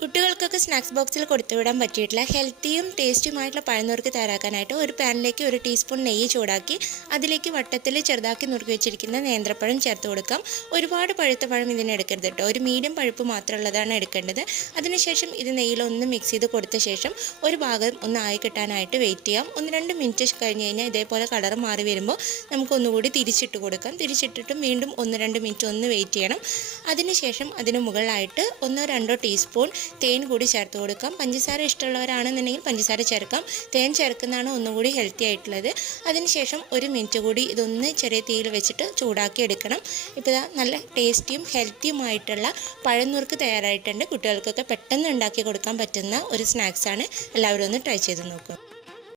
കുട്ടികൾക്കൊക്കെ സ്നാക്സ് ബോക്സിൽ കൊടുത്തുവിടാൻ പറ്റിയിട്ടുള്ള ഹെൽത്തിയും ടേസ്റ്റിയുമായിട്ടുള്ള പഴനുറുക്ക് തയ്യാറാക്കാനായിട്ട് ഒരു പാനിലേക്ക് 1 ടീസ്പൂൺ നെയ്യ് ചൂടാക്കി അതിലേക്ക് വട്ടത്തിൽ ചെറുതാക്കി നുറുക്കി വെച്ചിരിക്കുന്ന നേന്ത്രപ്പഴം ചേർത്ത് കൊടുക്കാം. ഒരുപാട് പഴുത്ത പഴം ഇതിന് എടുക്കരുത് കേട്ടോ, ഒരു മീഡിയം പഴുപ്പ് മാത്രമുള്ളതാണ് എടുക്കേണ്ടത്. അതിനുശേഷം ഇത് നെയ്യിലൊന്ന് മിക്സ് ചെയ്ത് കൊടുത്ത ശേഷം ഒരു ഭാഗം ഒന്ന് ആയി കിട്ടാനായിട്ട് വെയിറ്റ് ചെയ്യാം. 1-2 മിനിറ്റ് കഴിഞ്ഞ് കഴിഞ്ഞാൽ ഇതേപോലെ കളർ മാറി വരുമ്പോൾ നമുക്ക് ഒന്നുകൂടി തിരിച്ചിട്ട് കൊടുക്കാം. തിരിച്ചിട്ടിട്ടും വീണ്ടും 1-2 മിനിറ്റ് ഒന്ന് വെയിറ്റ് ചെയ്യണം. അതിനുശേഷം അതിന് മുകളിലായിട്ട് 1-2 ടീസ്പൂൺ തേൻ കൂടി ചേർത്ത് കൊടുക്കാം. പഞ്ചസാര ഇഷ്ടമുള്ളവരാണെന്നുണ്ടെങ്കിൽ പഞ്ചസാര ചേർക്കാം. തേൻ ചേർക്കുന്നതാണ് ഒന്നുകൂടി ഹെൽത്തി ആയിട്ടുള്ളത്. അതിനുശേഷം 1 മിനിറ്റ് കൂടി ഇതൊന്ന് ചെറിയ തീയിൽ വെച്ചിട്ട് ചൂടാക്കി എടുക്കണം. ഇപ്പോൾ ഇതാ നല്ല ടേസ്റ്റിയും ഹെൽത്തിയുമായിട്ടുള്ള പഴനുറുക്ക് തയ്യാറായിട്ടുണ്ട്. കുട്ടികൾക്കൊക്കെ പെട്ടെന്ന് ഉണ്ടാക്കി കൊടുക്കാൻ പറ്റുന്ന ഒരു സ്നാക്സാണ്. എല്ലാവരും ഒന്ന് ട്രൈ ചെയ്ത് നോക്കും.